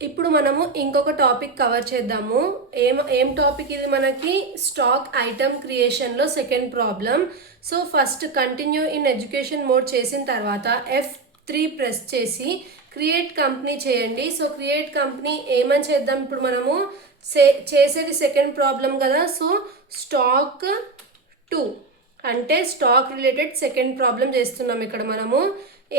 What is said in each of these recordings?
ఇప్పుడు మనము ఇంకొక టాపిక్ కవర్ చేద్దాము. ఏం టాపిక్ ఇది మనకి? స్టాక్ ఐటమ్ క్రియేషన్లో second problem. So first continue in education mode చేసిన తర్వాత F3 ప్రెస్ చేసి క్రియేట్ కంపెనీ చేయండి. సో క్రియేట్ కంపెనీ ఏమని చేద్దాం ఇప్పుడు మనము? చేసేది సెకండ్ ప్రాబ్లం కదా. సో స్టాక్ 2 అంటే స్టాక్ రిలేటెడ్ సెకండ్ ప్రాబ్లం చేస్తున్నాం. ఇక్కడ మనము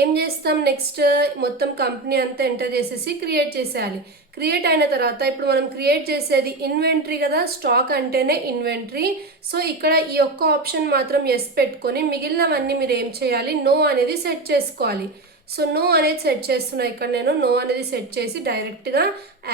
ఏం చేస్తాం? నెక్స్ట్ మొత్తం కంపెనీ అంతా ఎంటర్ చేసేసి క్రియేట్ చేసేయాలి. క్రియేట్ అయిన తర్వాత ఇప్పుడు మనం క్రియేట్ చేసేది ఇన్వెంటరీ కదా. స్టాక్ అంటేనే ఇన్వెంటరీ. సో ఇక్కడ ఈ ఒక్క ఆప్షన్ మాత్రం ఎస్ పెట్టుకొని మిగిలినవన్నీ మీరు ఏం చేయాలి? నో అనేది సెట్ చేసుకోవాలి. సో నో అనేది సెట్ చేస్తున్నా. ఇక్కడ నేను నో అనేది సెట్ చేసి డైరెక్ట్గా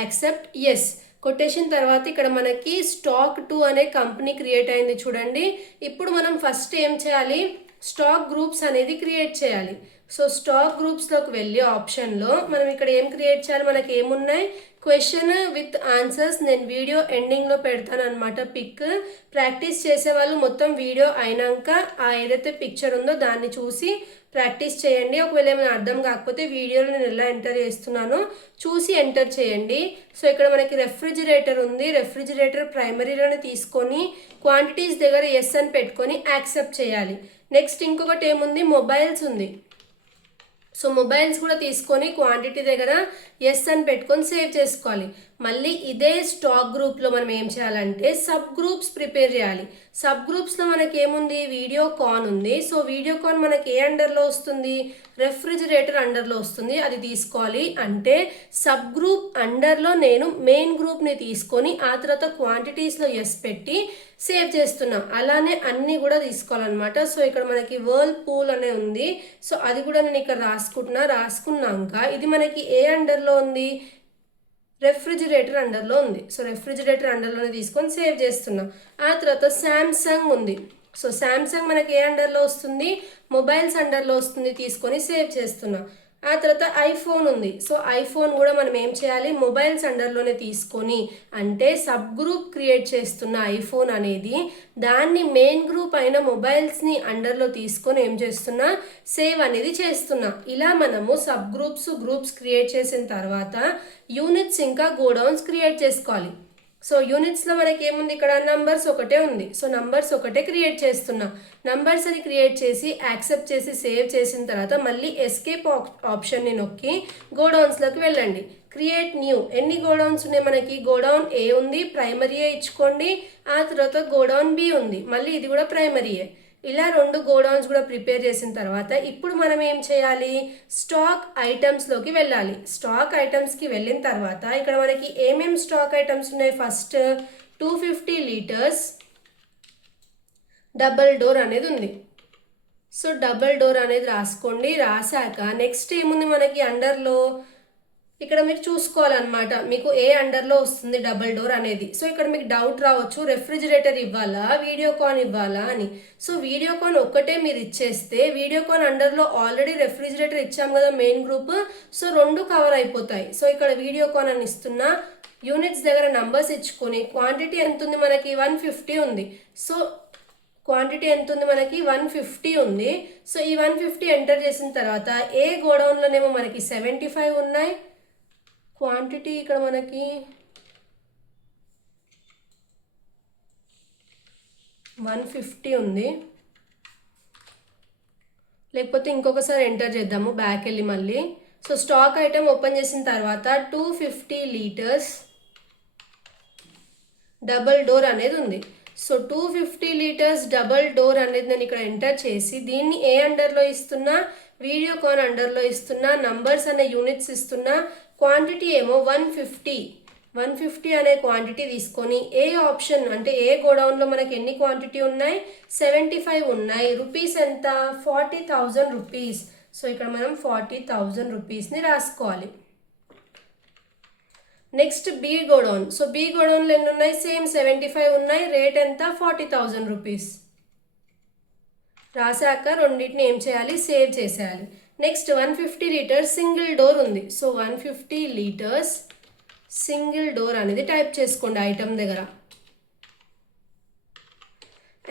యాక్సెప్ట్ ఎస్ కొట్టేసిన తర్వాత ఇక్కడ మనకి స్టాక్ 2 అనే కంపెనీ క్రియేట్ అయింది చూడండి. ఇప్పుడు మనం ఫస్ట్ ఏం చేయాలి? స్టాక్ గ్రూప్స్ అనేది క్రియేట్ చేయాలి. సో స్టాక్ గ్రూప్స్లోకి వెళ్ళి ఆప్షన్లో మనం ఇక్కడ ఏం క్రియేట్ చేయాలి? మనకి ఏమున్నాయి? Question with answers. నేను వీడియో ఎండింగ్లో పెడతాను అనమాట పిక్. ప్రాక్టీస్ చేసే వాళ్ళు మొత్తం వీడియో అయినాక ఆ ఏదైతే పిక్చర్ ఉందో దాన్ని చూసి ప్రాక్టీస్ చేయండి. ఒకవేళ ఏమైనా అర్థం కాకపోతే వీడియోలో నేను ఎలా ఎంటర్ చేస్తున్నానో చూసి ఎంటర్ చేయండి. సో ఇక్కడ మనకి రెఫ్రిజిరేటర్ ఉంది. రెఫ్రిజిరేటర్ ప్రైమరీలోనే తీసుకొని క్వాంటిటీస్ దగ్గర ఎస్ అని పెట్టుకొని యాక్సెప్ట్ చేయాలి. నెక్స్ట్ ఇంకొకటి ఏముంది? మొబైల్స్ ఉంది. సో మొబైల్స్ కూడా తీసుకొని క్వాంటిటీ దగ్గర ఎస్ అని పెట్టుకొని సేవ్ చేసుకోవాలి. మళ్ళీ ఇదే స్టాక్ గ్రూప్లో మనం ఏం చేయాలంటే సబ్ గ్రూప్స్ ప్రిపేర్ చేయాలి. సబ్ గ్రూప్స్లో మనకి ఏముంది? వీడియోకాన్ ఉంది. సో వీడియోకాన్ మనకి ఏ అండర్లో వస్తుంది? రెఫ్రిజిరేటర్ అండర్లో వస్తుంది. అది తీసుకోవాలి. అంటే సబ్ గ్రూప్ అండర్లో నేను మెయిన్ గ్రూప్ని తీసుకొని ఆ తర్వాత క్వాంటిటీస్లో ఎస్ పెట్టి సేవ్ చేస్తున్నా. అలానే అన్నీ కూడా తీసుకోవాలన్నమాట. సో ఇక్కడ మనకి వర్ల్ పూల్ అనే ఉంది. సో అది కూడా నేను ఇక్కడ రాసుకున్నాక ఇది మనకి ఏ అండర్లో ఉంది? రెఫ్రిజిరేటర్ అండర్లో ఉంది. సో రెఫ్రిజిరేటర్ అండర్లోనే తీసుకొని సేవ్ చేస్తున్నా. ఆ తర్వాత శాంసంగ్ ఉంది. సో శాంసంగ్ మనకి ఏ అండర్లో వస్తుంది? మొబైల్స్ అండర్లో వస్తుంది. తీసుకొని సేవ్ చేస్తున్నా. ఆ తర్వాత ఐఫోన్ ఉంది. సో ఐఫోన్ కూడా మనం ఏం చేయాలి? మొబైల్స్ అండర్లోనే తీసుకొని అంటే సబ్ గ్రూప్ క్రియేట్ చేస్తున్న ఐఫోన్ అనేది దాన్ని మెయిన్ గ్రూప్ అయిన మొబైల్స్ని అండర్లో తీసుకొని ఏం చేస్తున్నా? సేవ్ అనేది చేస్తున్నా. ఇలా మనము సబ్ గ్రూప్స్ క్రియేట్ చేసిన తర్వాత యూనిట్స్ ఇంకా గోడౌన్స్ క్రియేట్ చేసుకోవాలి. సో యూనిట్స్లో మనకి ఏముంది? ఇక్కడ నంబర్స్ ఒకటే ఉంది. సో నంబర్స్ ఒకటే క్రియేట్ చేస్తున్నా. నంబర్స్ అని క్రియేట్ చేసి యాక్సెప్ట్ చేసి సేవ్ చేసిన తర్వాత మళ్ళీ ఎస్కేప్ ఆప్షన్ని నొక్కి గోడౌన్స్లోకి వెళ్ళండి. Create new. ఎన్ని గోడౌన్స్ ఉన్నాయి మనకి? గోడౌన్ ఏ ఉంది, ప్రైమరీయే ఇచ్చుకోండి. ఆ తర్వాత గోడౌన్ బి ఉంది, మళ్ళీ ఇది కూడా ప్రైమరీయే. ఇలా 2 గోడౌన్స్ కూడా ప్రిపేర్ చేసిన తర్వాత ఇప్పుడు మనం ఏం చేయాలి? స్టాక్ ఐటమ్స్లోకి వెళ్ళాలి. స్టాక్ ఐటమ్స్కి వెళ్ళిన తర్వాత ఇక్కడ మనకి ఏమేమి స్టాక్ ఐటమ్స్ ఉన్నాయి? ఫస్ట్ 250 లీటర్స్ డబల్ డోర్ అనేది ఉంది. సో డబల్ డోర్ అనేది రాసుకోండి. రాశాక నెక్స్ట్ ఏముంది మనకి అండర్లో? ఇక్కడ మీరు చూసుకోవాలన్నమాట మీకు ఏ అండర్లో వస్తుంది డబల్ డోర్ అనేది. సో ఇక్కడ మీకు డౌట్ రావచ్చు, రెఫ్రిజిరేటర్ ఇవ్వాలా వీడియోకాన్ ఇవ్వాలా అని. సో వీడియోకాన్ ఒక్కటే మీరు ఇచ్చేస్తే వీడియోకాన్ అండర్లో ఆల్రెడీ రెఫ్రిజిరేటర్ ఇచ్చాం కదా మెయిన్ గ్రూప్. సో 2 కవర్ అయిపోతాయి. సో ఇక్కడ వీడియోకాన్ అని ఇస్తున్నా. యూనిట్స్ దగ్గర నంబర్స్ ఇచ్చుకొని క్వాంటిటీ ఎంత ఉంది మనకి? 150 ఉంది. సో క్వాంటిటీ ఎంత ఉంది మనకి? 150 ఉంది. సో ఈ 150 ఎంటర్ చేసిన తర్వాత ఏ గోడౌన్లోనేమో మనకి 75 ఉన్నాయి. క్వాంటిటీ ఇక్కడ మనకి 150 ఉంది. లేకపోతే ఇంకొకసారి ఎంటర్ చేద్దాము బ్యాక్ వెళ్ళి మళ్ళీ. సో స్టాక్ ఐటమ్ ఓపెన్ చేసిన తర్వాత 250 లీటర్స్ డబల్ డోర్ అనేది ఉంది. సో 250 లీటర్స్ డబల్ డోర్ అనేది నేను ఇక్కడ ఎంటర్ చేసి దీన్ని ఏ అండర్లో ఇస్తున్నా? వీడియోకాన్ అండర్లో ఇస్తున్నా. నంబర్స్ అనే యూనిట్స్ ఇస్తున్నా. క్వాంటిటీ ఏమో 150 అనే క్వాంటిటీ తీసుకొని ఏ ఆప్షన్ అంటే ఏ గోడౌన్లో మనకి ఎన్ని క్వాంటిటీ ఉన్నాయి? 75 ఉన్నాయి. రూపీస్ ఎంత? 40,000 రూపీస్. సో ఇక్కడ మనం 40,000 రూపీస్ని రాసుకోవాలి. Next B godown. So B గోడౌన్లో ఎన్ని ఉన్నాయి? సేమ్ 75 ఉన్నాయి. రేట్ ఎంత? 40,000 రూపీస్. రాశాక రెండింటిని ఏం చేయాలి? సేవ్ చేసేయాలి. నెక్స్ట్ 150 లీటర్స్ సింగిల్ డోర్ ఉంది. సో 150 లీటర్స్ సింగిల్ డోర్ అనేది టైప్ చేసుకోండి ఐటమ్ దగ్గర.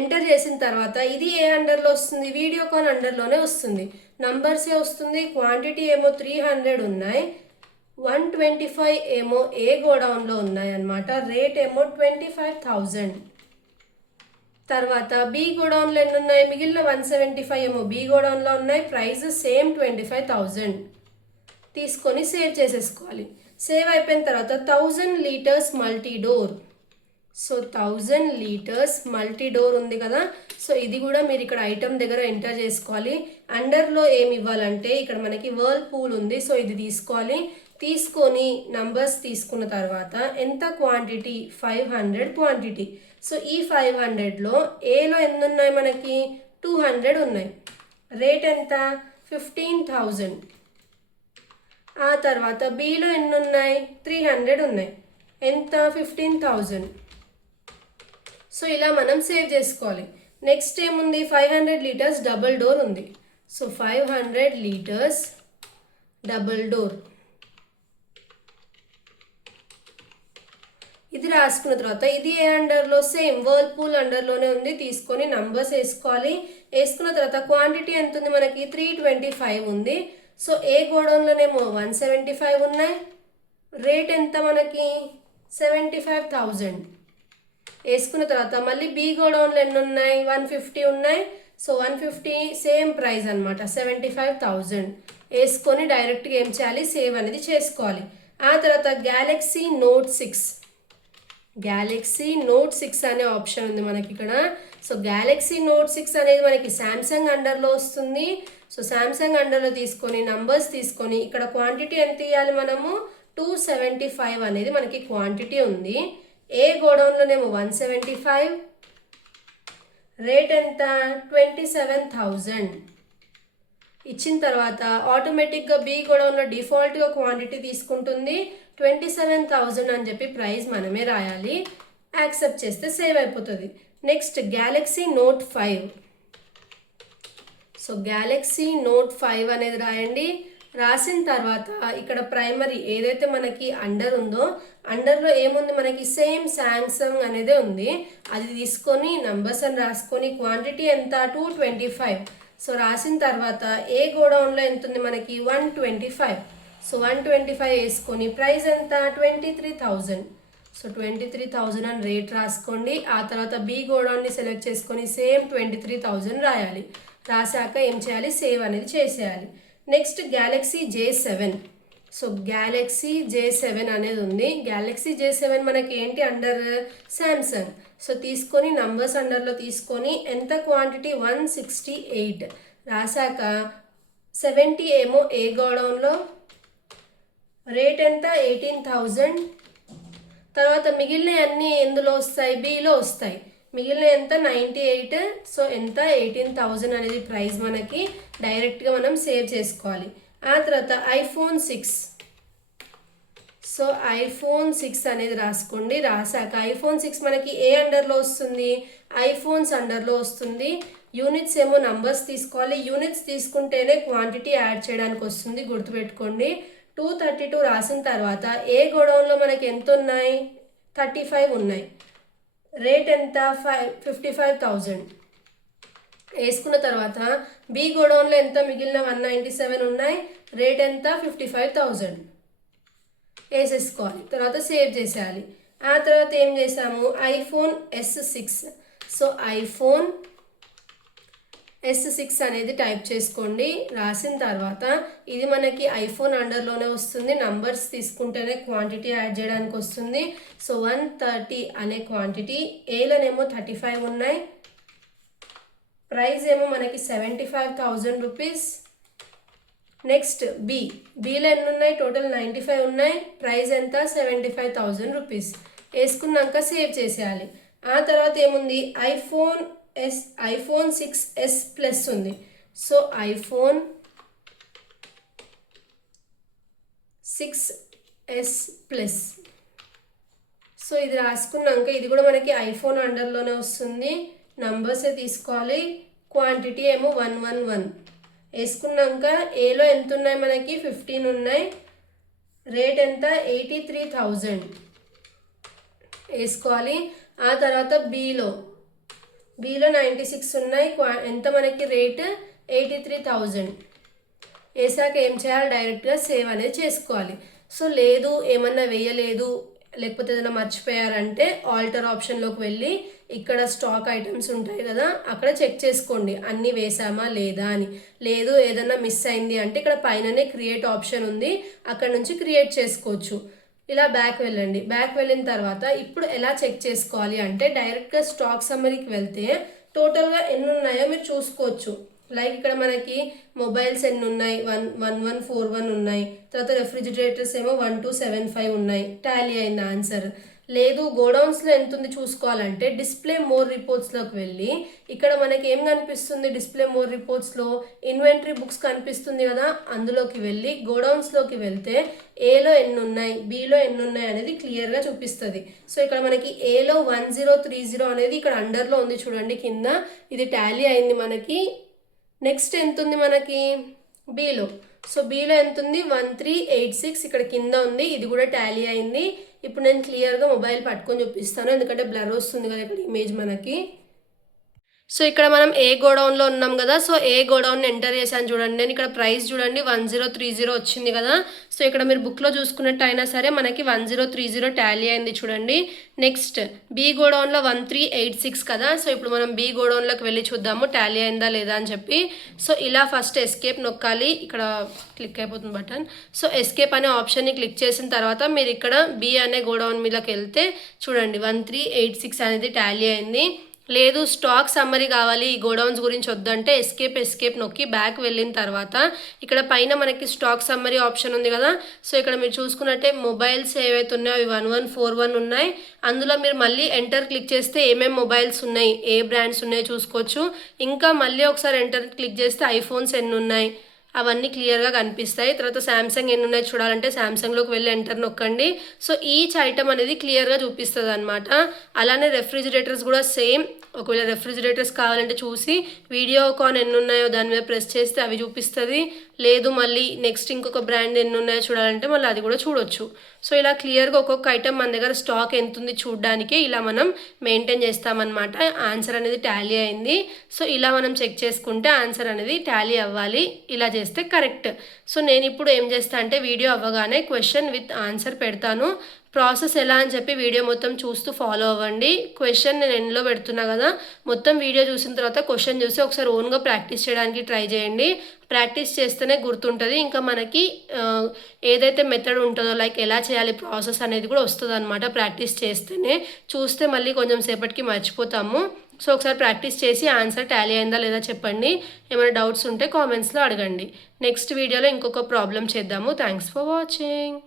ఎంటర్ చేసిన తర్వాత ఇది ఏ అండర్లో వస్తుంది? వీడియోకాన్ అండర్లోనే వస్తుంది. నంబర్సే వస్తుంది. క్వాంటిటీ ఏమో 300 ఉన్నాయి. 125 ఏమో ఏ గోడౌన్లో ఉన్నాయన్నమాట. రేట్ ఏమో 25,000. తర్వాత బి గోడౌన్లో ఎన్ని ఉన్నాయి, మిగిలిన 175 ఏమో బి గోడౌన్లో ఉన్నాయి. Price same 25,000. తీసుకొని సేవ్ చేసేసుకోవాలి. సేవ్ అయిపోయిన తర్వాత 1000 litres multi door. So 1000 litres multi door ఉంది కదా. సో ఇది కూడా మీరు ఇక్కడ ఐటమ్ దగ్గర ఎంటర్ చేసుకోవాలి. అండర్లో ఏమి ఇవ్వాలంటే ఇక్కడ మనకి వర్ల్ పూల్ ఉంది. సో ఇది తీసుకోవాలి. తీసుకొని నంబర్స్ తీసుకున్న తర్వాత ఎంత క్వాంటిటీ, 500 క్వాంటిటీ. సో ఈ 500లో ఏలో ఎన్ని ఉన్నాయి మనకి, 200 ఉన్నాయి. రేట్ ఎంత, 15,000. ఆ తర్వాత బిలో ఎన్ని ఉన్నాయి, 300 ఉన్నాయి. ఎంత, 15,000. సో ఇలా మనం సేవ్ చేసుకోవాలి. నెక్స్ట్ ఏముంది, 500 లీటర్స్ డబుల్ డోర్ ఉంది. సో 500 లీటర్స్ డబుల్ డోర్ ఇది రాసుకున్న తర్వాత ఇది ఏ అండర్లో, సేమ్ వర్ల్పూల్ అండర్లోనే ఉంది. తీసుకొని నంబర్స్ వేసుకోవాలి. వేసుకున్న తర్వాత క్వాంటిటీ ఎంత ఉంది మనకి, 325 ఉంది. సో ఏ గోడౌన్లోనేమో 175 ఉన్నాయి. రేట్ ఎంత మనకి, 75,000. వేసుకున్న తర్వాత మళ్ళీ బి గోడౌన్లో ఎన్ని ఉన్నాయి, 150 ఉన్నాయి. సో 150 సేమ్ ప్రైస్ అనమాట, 75,000. వేసుకొని డైరెక్ట్గా ఏం చేయాలి, సేవ్ అనేది చేసుకోవాలి. ఆ తర్వాత గ్యాలక్సీ నోట్ 6, గ్యాలక్సీ నోట్ 6 అనే ఆప్షన్ ఉంది మనకి ఇక్కడ. సో గ్యాలక్సీ నోట్ 6 అనేది మనకి శాంసంగ్ అండర్లో వస్తుంది. సో శాంసంగ్ అండర్లో తీసుకొని నంబర్స్ తీసుకొని ఇక్కడ క్వాంటిటీ ఎంత ఇవ్వాలి మనము, 275 అనేది మనకి క్వాంటిటీ ఉంది. ఏ గోడౌన్లోనేమో 175. రేట్ ఎంత, 27,000. ఇచ్చిన తర్వాత ఆటోమేటిక్గా బి గోడౌన్లో డిఫాల్ట్గా క్వాంటిటీ తీసుకుంటుంది. 27,000 అని చెప్పి ప్రైస్ మనమే రాయాలి. యాక్సెప్ట్ చేస్తే సేవ్ అయిపోతుంది. Next Galaxy note 5. So Galaxy note 5 అనేది రాయండి. రాసిన తర్వాత ఇక్కడ ప్రైమరీ ఏదైతే మనకి అండర్ ఉందో, అండర్లో ఏముంది మనకి, సేమ్ శాంసంగ్ అనేది ఉంది. అది తీసుకొని నంబర్స్ అని రాసుకొని క్వాంటిటీ ఎంత, 225. సో రాసిన తర్వాత ఏ గోడౌన్లో ఎంత ఉంది మనకి, 125. సో 125 వేసుకొని ప్రైస్ ఎంత, 23,000. సో 23,000 అని రేట్ రాసుకోండి. ఆ తర్వాత బి గోడౌన్ని సెలెక్ట్ చేసుకొని సేమ్ 23,000 రాయాలి. రాశాక ఏం చేయాలి, సేవ్ అనేది చేసేయాలి. Next Galaxy J7. So Galaxy J7 అనేది ఉంది. గ్యాలక్సీ J7 మనకి ఏంటి, అండర్ శాంసంగ్. సో తీసుకొని నంబర్స్ అండర్లో తీసుకొని ఎంత క్వాంటిటీ, 168 రాశాక 70 ఏమో ఏ గోడౌన్లో. రేట్ ఎంత, 18,000. తర్వాత మిగిలిన అన్నీ ఎందులో వస్తాయి, బిలో వస్తాయి. మిగిలిన ఎంత, 98. సో ఎంత, 18,000 అనేది ప్రైస్ మనకి. డైరెక్ట్గా మనం సేవ్ చేసుకోవాలి. ఆ తర్వాత ఐఫోన్ 6. సో ఐఫోన్ 6 అనేది రాసుకోండి. రాశాక ఐఫోన్ 6 మనకి ఏ అండర్లో వస్తుంది, ఐఫోన్స్ అండర్లో వస్తుంది. యూనిట్స్ ఏమో నంబర్స్ తీసుకోవాలి. యూనిట్స్ తీసుకుంటేనే క్వాంటిటీ యాడ్ చేయడానికి వస్తుంది, గుర్తుపెట్టుకోండి. 232 రాసిన తర్వాత ఏ గోడౌన్లో మనకి ఎంత ఉన్నాయి, 35 ఉన్నాయి. రేట్ ఎంత, 55,000. వేసుకున్న తర్వాత బి గోడౌన్లో ఎంత, మిగిలిన 197 ఉన్నాయి. రేట్ ఎంత, 55,000 వేసేసుకోవాలి. తర్వాత సేవ్ చేసేయాలి. ఆ తర్వాత ఏం చేసాము, iPhone S6. So iPhone S6 అనేది టైప్ చేసుకోండి. రాసిన తర్వాత ఇది మనకి ఐఫోన్ అండర్లోనే వస్తుంది. నంబర్స్ తీసుకుంటేనే క్వాంటిటీ యాడ్ చేయడానికి వస్తుంది. సో 130 అనే క్వాంటిటీ. ఏలోనేమో 35 ఉన్నాయి. ప్రైస్ ఏమో మనకి 75,000 రూపీస్. నెక్స్ట్ బిలో ఎన్ని ఉన్నాయి, టోటల్ 95 ఉన్నాయి. ప్రైస్ ఎంత, 75,000 రూపీస్. వేసుకున్నాక సేవ్ చేసేయాలి. ఆ తర్వాత ఏముంది, ఐఫోన్ 6s ప్లస్ ఉంది. So iPhone 6s plus. So ఇది రాసుకున్నాక ఇది కూడా మనకి ఐఫోన్ అండర్లోనే వస్తుంది. నంబర్సే తీసుకోవాలి. క్వాంటిటీ ఏమో 111. వేసుకున్నాక ఏలో ఎంత ఉన్నాయి మనకి, 15 ఉన్నాయి. రేట్ ఎంత, 83,000 వేసుకోవాలి. ఆ తర్వాత బిలో 96 ఉన్నాయి. ఎంత మనకి రేట్, 83,000 వేసాక ఏం చేయాలి, డైరెక్ట్గా సేవ్ అనేది చేసుకోవాలి. సో లేదు ఏమన్నా వేయలేదు లేకపోతే ఏదైనా మర్చిపోయారంటే ఆల్టర్ ఆప్షన్లోకి వెళ్ళి ఇక్కడ స్టాక్ ఐటమ్స్ ఉంటాయి కదా, అక్కడ చెక్ చేసుకోండి అన్నీ వేసామా లేదా అని. లేదు ఏదైనా మిస్ అయింది అంటే ఇక్కడ పైననే క్రియేట్ ఆప్షన్ ఉంది, అక్కడ నుంచి క్రియేట్ చేసుకోవచ్చు. ఇలా బ్యాక్ వెళ్ళండి. బ్యాక్ వెళ్ళిన తర్వాత ఇప్పుడు ఎలా చెక్ చేసుకోవాలి అంటే డైరెక్ట్గా స్టాక్ సమ్మరీకి వెళ్తే టోటల్గా ఎన్ని ఉన్నాయో మీరు చూసుకోవచ్చు. లైక్ ఇక్కడ మనకి మొబైల్స్ ఎన్ని ఉన్నాయి, 1141 ఉన్నాయి. తర్వాత రెఫ్రిజిరేటర్స్ ఏమో 1275 ఉన్నాయి. టాలీ అయింది ఆన్సర్. లేదు గోడౌన్స్లో ఎంత ఉంది చూసుకోవాలంటే డిస్ప్లే మోర్ రిపోర్ట్స్లోకి వెళ్ళి ఇక్కడ మనకి ఏం కనిపిస్తుంది, డిస్ప్లే మోర్ రిపోర్ట్స్లో ఇన్వెంటరీ బుక్స్ కనిపిస్తుంది కదా, అందులోకి వెళ్ళి గోడౌన్స్లోకి వెళ్తే ఏలో ఎన్ని ఉన్నాయి, బిలో ఎన్ని ఉన్నాయి అనేది క్లియర్గా చూపిస్తుంది. సో ఇక్కడ మనకి ఏలో 1030 అనేది ఇక్కడ అండర్లో ఉంది చూడండి కింద, ఇది టాలీ అయింది మనకి. నెక్స్ట్ ఎంత ఉంది మనకి బీలో, సో బీలో ఎంత ఉంది 1386 ఇక్కడ కింద ఉంది, ఇది కూడా టాలీ అయింది. ఇప్పుడు నేను క్లియర్గా మొబైల్ పట్టుకొని చూపిస్తాను ఎందుకంటే బ్లర్ వస్తుంది కదా ఇక్కడ ఇమేజ్ మనకి. సో ఇక్కడ మనం ఏ గోడౌన్లో ఉన్నాం కదా, సో ఏ గోడౌన్ ఎంటర్ చేశాను చూడండి. నేను ఇక్కడ ప్రైస్ చూడండి 1030 వచ్చింది కదా. సో ఇక్కడ మీరు బుక్లో చూసుకున్నట్టు అయినా సరే మనకి 1030 టాలీ అయింది చూడండి. నెక్స్ట్ బి గోడౌన్లో 1386 కదా. సో ఇప్పుడు మనం బి గోడౌన్లోకి వెళ్ళి చూద్దాము టాలీ అయిందా లేదా అని చెప్పి. సో ఇలా ఫస్ట్ ఎస్కేప్ నొక్కాలి, ఇక్కడ క్లిక్ అయిపోతుంది బటన్. సో ఎస్కేప్ అనే ఆప్షన్ని క్లిక్ చేసిన తర్వాత మీరు ఇక్కడ బి అనే గోడౌన్ మీదకి వెళ్తే చూడండి 1386 అనేది టాలీ అయింది. లేదు స్టాక్ సమ్మరీ కావాలి ఈ గోడౌన్స్ గురించి వద్దంటే ఎస్కేప్ నొక్కి బ్యాక్ వెళ్ళిన తర్వాత ఇక్కడ పైన మనకి స్టాక్ సమ్మరీ ఆప్షన్ ఉంది కదా. సో ఇక్కడ మీరు చూసుకున్నట్టే మొబైల్స్ ఏవైతే ఉన్నాయో అవి 1141 ఉన్నాయి. అందులో మీరు మళ్ళీ ఎంటర్ క్లిక్ చేస్తే ఏమేమి మొబైల్స్ ఉన్నాయి, ఏ బ్రాండ్స్ ఉన్నాయో చూసుకోవచ్చు. ఇంకా మళ్ళీ ఒకసారి ఎంటర్ క్లిక్ చేస్తే ఐఫోన్స్ ఎన్ని ఉన్నాయి అవన్నీ క్లియర్గా కనిపిస్తాయి. తర్వాత శాంసంగ్ ఎన్ని ఉన్నాయి చూడాలంటే శాంసంగ్లోకి వెళ్ళి ఎంటర్ నొక్కండి. సో ఈచ్ ఐటమ్ అనేది క్లియర్గా చూపిస్తుంది అనమాట. అలానే రెఫ్రిజిరేటర్స్ కూడా సేమ్. ఒకవేళ రెఫ్రిజిరేటర్స్ కావాలంటే చూసి వీడియో కాన్ ఎన్ని ఉన్నాయో దాని మీద ప్రెస్ చేస్తే అవి చూపిస్తుంది. లేదు మళ్ళీ నెక్స్ట్ ఇంకొక బ్రాండ్ ఎన్ని ఉన్నాయో చూడాలంటే మళ్ళీ అది కూడా చూడొచ్చు. సో ఇలా క్లియర్గా ఒక్కొక్క ఐటమ్ మన దగ్గర స్టాక్ ఎంత ఉంది చూడడానికి ఇలా మనం మెయింటైన్ చేస్తామన్నమాట. ఆన్సర్ అనేది టాలీ అయింది. సో ఇలా మనం చెక్ చేసుకుంటే ఆన్సర్ అనేది టాలీ అవ్వాలి. ఇలా చేస్తే కరెక్ట్. సో నేను ఇప్పుడు ఏం చేస్తా అంటే వీడియో అవ్వగానే క్వశ్చన్ విత్ ఆన్సర్ పెడతాను. ప్రాసెస్ ఎలా అని చెప్పి వీడియో మొత్తం చూస్తూ ఫాలో అవ్వండి. క్వశ్చన్ నేను ఎండ్లో పెడుతున్నా కదా, మొత్తం వీడియో చూసిన తర్వాత క్వశ్చన్ చూసి ఒకసారి ఓన్గా ప్రాక్టీస్ చేయడానికి ట్రై చేయండి. ప్రాక్టీస్ చేస్తేనే గుర్తుంటుంది. ఇంకా మనకి ఏదైతే మెథడ్ ఉంటుందో లైక్ ఎలా చేయాలి ప్రాసెస్ అనేది కూడా వస్తుంది అనమాట ప్రాక్టీస్ చేస్తేనే. చూస్తే మళ్ళీ కొంచెం సేపటికి మర్చిపోతాము. సో ఒకసారి ప్రాక్టీస్ చేసి ఆన్సర్ టాలీ అయిందా లేదా చెప్పండి. ఏమైనా డౌట్స్ ఉంటే కామెంట్స్లో అడగండి. నెక్స్ట్ వీడియోలో ఇంకొక ప్రాబ్లం చేద్దాము. Thanks for watching.